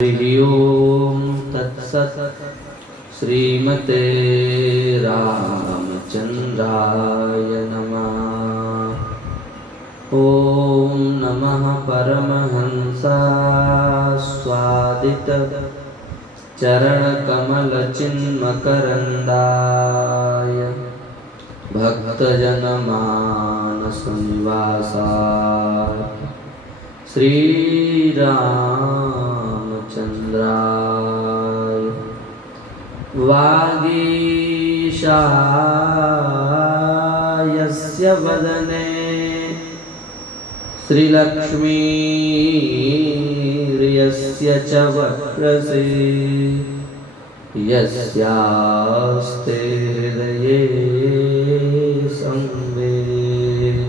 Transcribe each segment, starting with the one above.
हरि ओम तत्सत्। श्रीमते रामचंद्राय नमः। ओम नमः परमहंसास्वादित चरणकमलचिन्मकरन्दाय भक्तजनमानसनिवासाय श्रीरामचंद्राय वागीशायस्य वदने श्रीलक्ष्मीर्यस्य च वक्षसि यस्यास्ते हृदये संवेद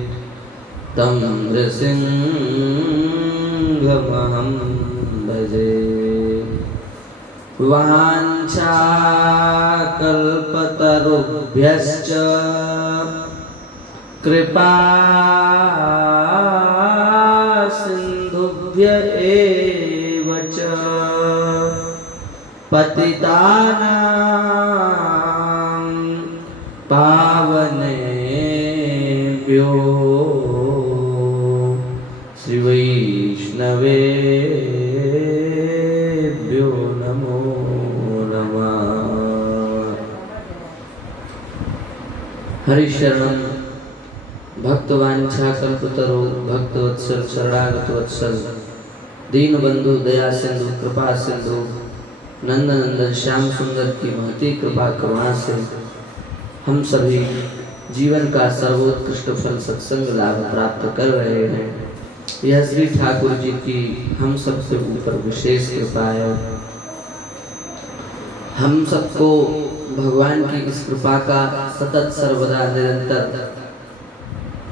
तं नृसिंहमहं भजे। वाञ्छाकल्पतरुभ्यश्च कृपा सिन्धुभ्य एव च पतितानां पावनेभ्यो श्रीवैष्णवेभ्यो नमो नमः। हरिशरणं भक्तवांछा कल्पतरो भक्तवत्सल शरणागत वत्सल दीनबंधु दया सिंधु कृपा सिंधु नंदनंदन श्याम सुंदर की महती कृपा करुणा से हम सभी जीवन का सर्वोत्कृष्ट फल सत्संग लाभ प्राप्त कर रहे हैं। यह श्री ठाकुर जी की हम सबसे ऊपर विशेष कृपा है। हम सबको भगवान की इस कृपा का सतत सर्वदा निरंतर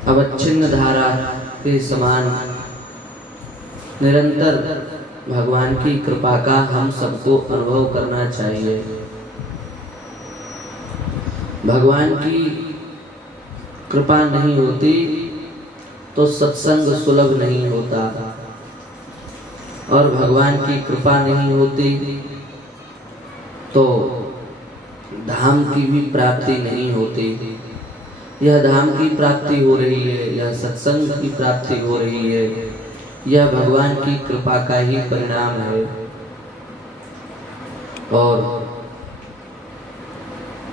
अवच्छिन्न धारा के समान निरंतर भगवान की कृपा का हम सबको अनुभव करना चाहिए। भगवान की कृपा नहीं होती तो सत्संग सुलभ नहीं होता, और भगवान की कृपा नहीं होती तो धाम की भी प्राप्ति नहीं होती। यह धाम की प्राप्ति हो रही है, यह सत्संग की प्राप्ति हो रही है, यह भगवान की कृपा का ही परिणाम है। और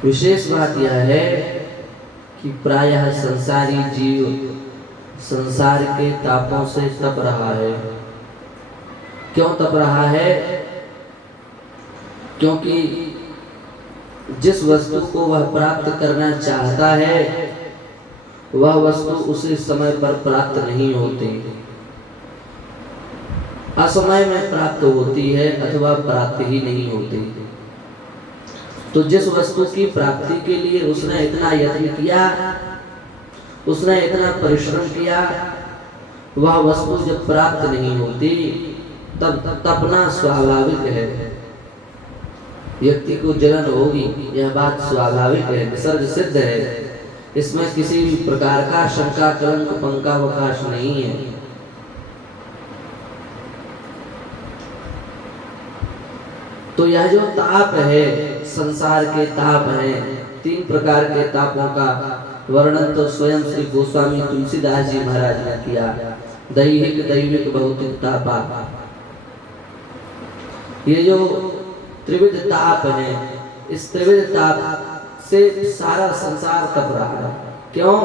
विशेष बात यह है कि प्रायः संसारी जीव संसार के तापों से तप रहा है। क्यों तप रहा है? क्योंकि जिस वस्तु को वह प्राप्त करना चाहता है वह वस्तु उसी समय पर प्राप्त नहीं होती, असमय में प्राप्त होती है अथवा प्राप्त ही नहीं होती। तो जिस वस्तु की प्राप्ति के लिए उसने इतना यत्न किया, उसने इतना परिश्रम किया, वह वस्तु जब प्राप्त नहीं होती तब तपना स्वाभाविक है। व्यक्ति को जलन होगी, यह बात स्वाभाविक है, निसर्ग सिद्ध है, इसमें किसी भी प्रकार का शंका कलंक पंकावकाश नहीं है। तो यह जो ताप है, संसार के ताप हैं, 3 प्रकार के तापों का वर्णन तो स्वयं श्री गोस्वामी तुलसीदास जी महाराज ने किया। दैहिक दैविक भौतिक तापा, ये जो त्रिविध ताप है, इस त्रिविध ताप से सारा संसार तप रहा है। क्यों?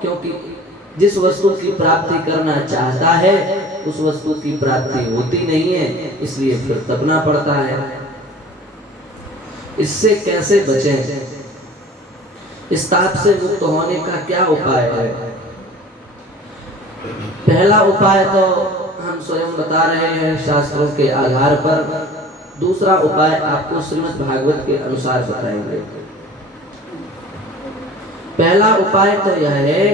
क्योंकि जिस वस्तु की प्राप्ति करना चाहता है उस वस्तु की प्राप्ति होती नहीं है, इसलिए फिर तपना पड़ता है। इससे कैसे बचें? इस ताप से मुक्त होने का क्या उपाय है? पहला उपाय तो हम स्वयं बता रहे हैं शास्त्रों के आधार पर, दूसरा उपाय आपको श्रीमद् भागवत के अनुसार बताएंगे। पहला उपाय तो यह है,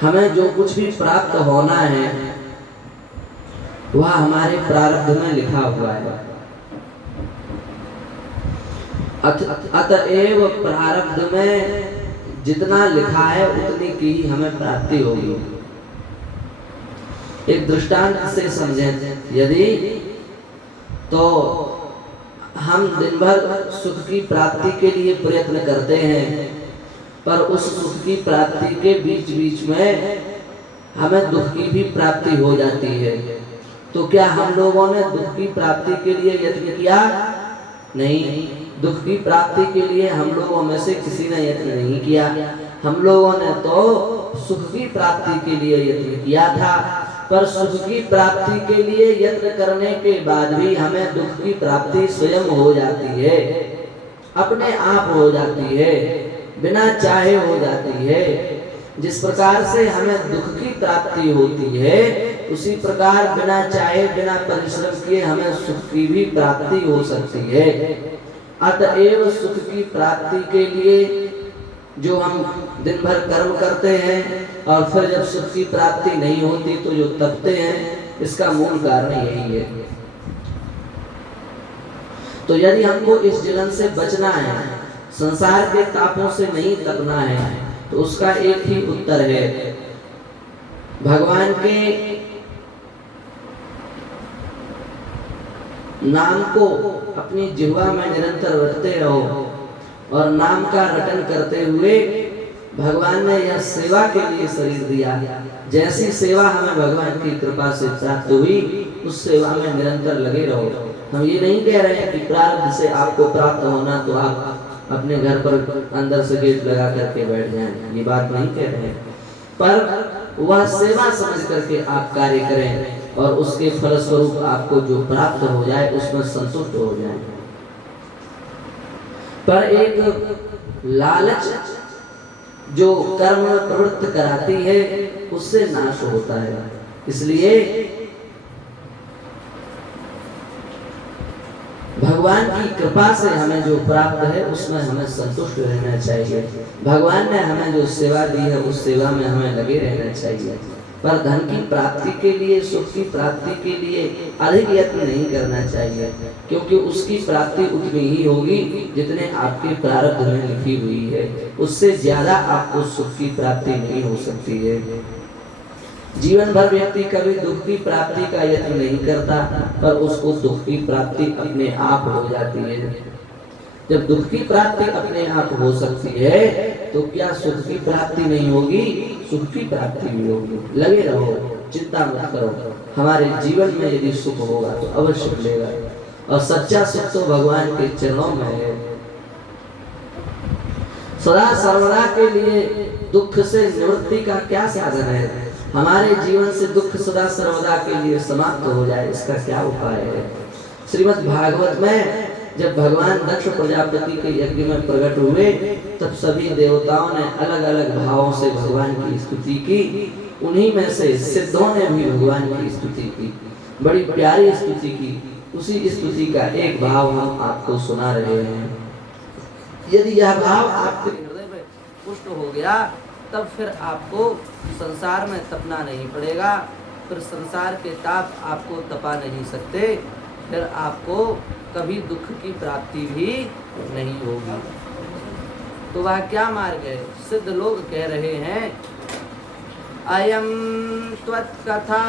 हमें जो कुछ भी प्राप्त होना है वह हमारे प्रारब्ध में लिखा हुआ है। अतएव प्रारब्ध में जितना लिखा है उतनी की ही हमें प्राप्ति होगी। एक दृष्टांत से समझें। यदि तो हम दिन भर सुख की प्राप्ति के लिए प्रयत्न करते हैं, पर उस सुख की प्राप्ति के बीच बीच में हमें दुख की भी प्राप्ति हो जाती है। तो क्या हम लोगों ने दुख की प्राप्ति के लिए यत्न किया? नहीं, दुख की प्राप्ति के लिए हम लोगों में से किसी ने यत्न नहीं किया। हम लोगों ने तो सुख की प्राप्ति के लिए यत्न किया था, पर सुख की प्राप्ति के लिए यत्न करने के बाद भी हमें दुख की प्राप्ति स्वयं हो जाती है, अपने आप हो जाती है, बिना चाहे हो जाती है। जिस प्रकार से हमें दुख की प्राप्ति होती है, उसी प्रकार बिना चाहे बिना परिश्रम किए हमें सुख की भी प्राप्ति हो सकती है। अतएव सुख की प्राप्ति के लिए जो हम दिन भर कर्म करते हैं और फिर जब सुख की प्राप्ति नहीं होती तो जो तपते हैं, इसका मूल कारण यही है। तो यदि हमको इस जलन से बचना है, संसार के तापों से नहीं तपना है, तो उसका एक ही उत्तर है, भगवान के नाम को अपनी जिह्वा में निरंतर रटते रहो और नाम का रटन करते हुए भगवान ने यह सेवा के लिए शरीर दिया। जैसी सेवा हमें भगवान की कृपा से प्राप्त हुई, उस सेवा में निरंतर लगे रहो। हम ये नहीं कह रहे हैं कि प्रारब्ध से आपको प्राप्त होना तो आप अपने घर पर अंदर से गेट लगा करके बैठ जाएं, ये बात नहीं कह रहे हैं, पर वह सेवा समझ करके आप कार्य करें और उसके फलस्वरूप आपको जो प्राप्त हो जाए उसमें संतुष्ट हो जाए। पर एक लालच जो कर्म में प्रवृत्त कराती है, उससे नाश होता है। इसलिए भगवान की कृपा से हमें जो प्राप्त है उसमें हमें संतुष्ट रहना चाहिए। भगवान ने हमें जो सेवा दी है उस सेवा में हमें लगे रहना चाहिए। पर धन की प्राप्ति के लिए, सुख की प्राप्ति के लिए अधिक यत्न नहीं करना चाहिए, क्योंकि उसकी प्राप्ति उतनी ही होगी जितने आपके प्रारब्ध में लिखी हुई है। उससे ज्यादा आपको सुख की प्राप्ति नहीं हो सकती है। जीवन भर व्यक्ति कभी दुख की प्राप्ति का यत्न नहीं करता, पर उसको दुख की प्राप्ति अपने आप हो जाती है। जब दुख की प्राप्ति अपने आप हो सकती है, तो क्या सुख की प्राप्ति नहीं होगी? सुख की प्राप्ति भी होगी। लगे रहो, चिंता मत करो। हमारे जीवन में यदि सुख होगा तो अवश्य मिलेगा, और सच्चा सुख तो भगवान के चरणों में है। सदा सर्वदा के लिए दुख से निवृत्ति का क्या साधन है? हमारे जीवन से दुख सदा सर्वदा के लिए समाप्त हो जाए, इसका क्या उपाय है? श्रीमद् भागवत में जब भगवान दक्ष प्रजापति के यज्ञ में प्रकट हुए, तब सभी देवताओं ने अलग अलग भावों से भगवान की स्तुति की। उन्हीं में से सिद्धों ने भी भगवान की स्तुति की, बड़ी प्यारी स्तुति की। उसी स्तुति का एक भाव हम आपको सुना रहे हैं। यदि यह भाव आपके हृदय में पुष्ट हो गया, तब फिर आपको संसार में तपना नहीं पड़ेगा। फिर संसार के ताप आपको तपा नहीं सकते, फिर आपको कभी दुख की प्राप्ति भी नहीं होगी। तो वह क्या मार्ग है? सिद्ध लोग कह रहे हैं, अयम त्वत्कथा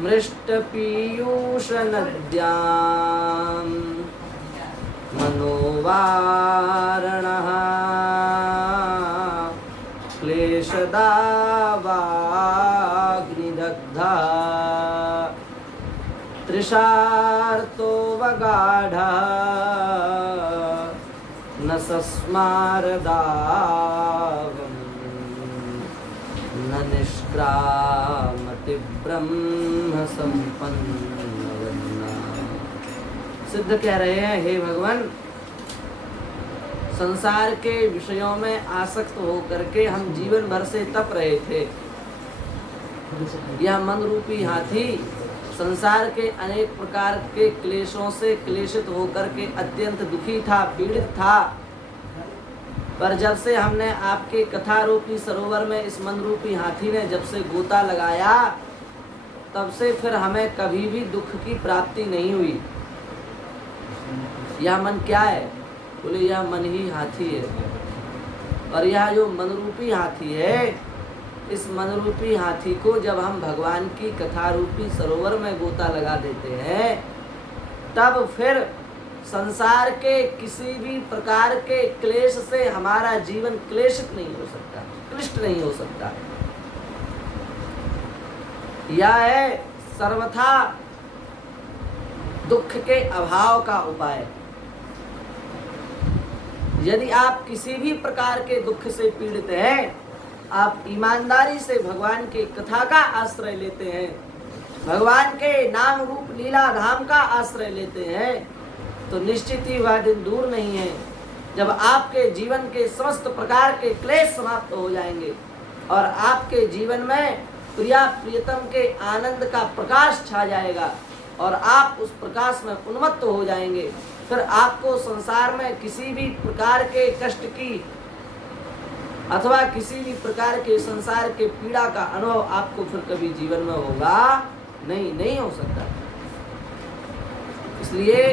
मृष्ट पीयूष नद्यां मनोवारणः क्लेशदा वाग्निदग्धा तृषार्तो वगाढः न सस्मारदावम् न निष्क्रामति ब्रह्म संपन्नवन्ना। सिद्ध कह रहे हैं, हे भगवान, संसार के विषयों में आसक्त होकर के हम जीवन भर से तप रहे थे। यह मन रूपी हाथी संसार के अनेक प्रकार के क्लेशों से क्लेशित होकर के अत्यंत दुखी था, पीड़ित था। पर जब से हमने आपके कथा रूपी सरोवर में इस मन रूपी हाथी ने जब से गोता लगाया, तब से फिर हमें कभी भी दुख की प्राप्ति नहीं हुई। यह मन क्या है? बोले यह मन ही हाथी है। और यह जो मन रूपी हाथी है, इस मन रूपी हाथी को जब हम भगवान की कथा रूपी सरोवर में गोता लगा देते हैं, तब फिर संसार के किसी भी प्रकार के क्लेश से हमारा जीवन क्लेशित नहीं हो सकता, क्लिष्ट नहीं हो सकता। यह है सर्वथा दुख के अभाव का उपाय। यदि आप किसी भी प्रकार के दुख से पीड़ित हैं, आप ईमानदारी से भगवान की कथा का आश्रय लेते हैं, भगवान के नाम रूप लीला धाम का आश्रय लेते हैं, तो निश्चित ही वह दिन दूर नहीं है जब आपके जीवन के समस्त प्रकार के क्लेश समाप्त हो जाएंगे और आपके जीवन में प्रिया प्रियतम के आनंद का प्रकाश छा जाएगा और आप उस प्रकाश में उन्मत्त हो जाएंगे। फिर आपको संसार में किसी भी प्रकार के कष्ट की अथवा किसी भी प्रकार के संसार के पीड़ा का अनुभव आपको फिर कभी जीवन में होगा नहीं हो सकता। इसलिए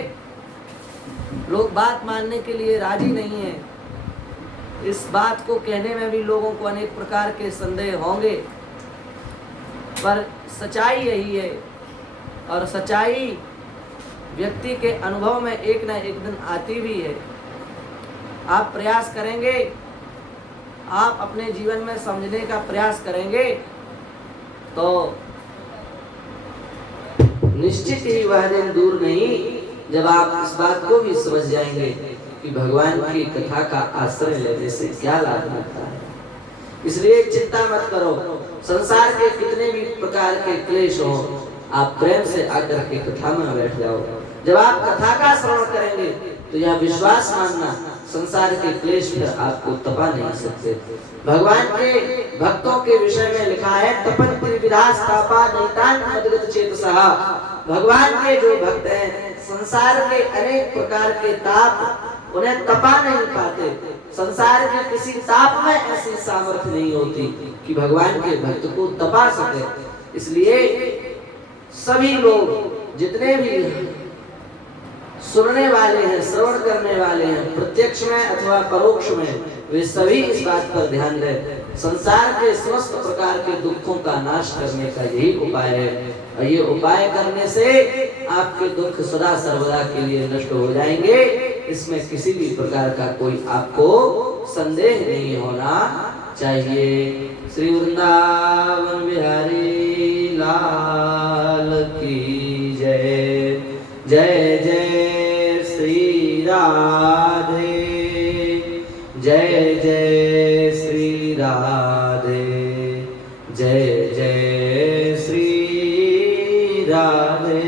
लोग बात मानने के लिए राजी नहीं है। इस बात को कहने में भी लोगों को अनेक प्रकार के संदेह होंगे, पर सच्चाई यही है और सच्चाई व्यक्ति के अनुभव में एक न एक दिन आती भी है। आप प्रयास करेंगे, आप अपने जीवन में समझने का प्रयास करेंगे तो निश्चित ही वह दिन दूर नहीं जब आप इस बात को भी समझ जाएंगे कि भगवान की कथा का आश्रय लेने से क्या लाभ मिलता है। इसलिए चिंता मत करो, संसार के कितने भी प्रकार के क्लेश हो, आप प्रेम से आकर के कथा में बैठ जाओ। जब आप कथा का श्रवण करेंगे तो यह विश्वास मानना, संसार के क्लेश पर आपको तपा नहीं सकते। भगवान के भक्तों के विषय में लिखा है, तपन त्रिविधास तापा नैतान मदगत चेतसः। भगवान के जो भक्त हैं, संसार के अनेक प्रकार के ताप उन्हें तपा नहीं पाते। संसार के किसी ताप में ऐसी सामर्थ्य नहीं होती कि भगवान के भक्त को तपा सके। इसलिए सभी लोग जितने भी सुनने वाले हैं, श्रवण करने वाले हैं, प्रत्यक्ष में अथवा परोक्ष में, वे सभी इस बात पर ध्यान दें। संसार के समस्त प्रकार के दुखों का नाश करने का यही उपाय है और ये उपाय करने से आपके दुख सदा सर्वदा के लिए नष्ट हो जाएंगे। इसमें किसी भी प्रकार का कोई आपको संदेह नहीं होना चाहिए। श्री वृंदावन बिहारी लाल की जय। जय जय श्री राधे, जय जय श्री राधे, जय जय श्री राधे।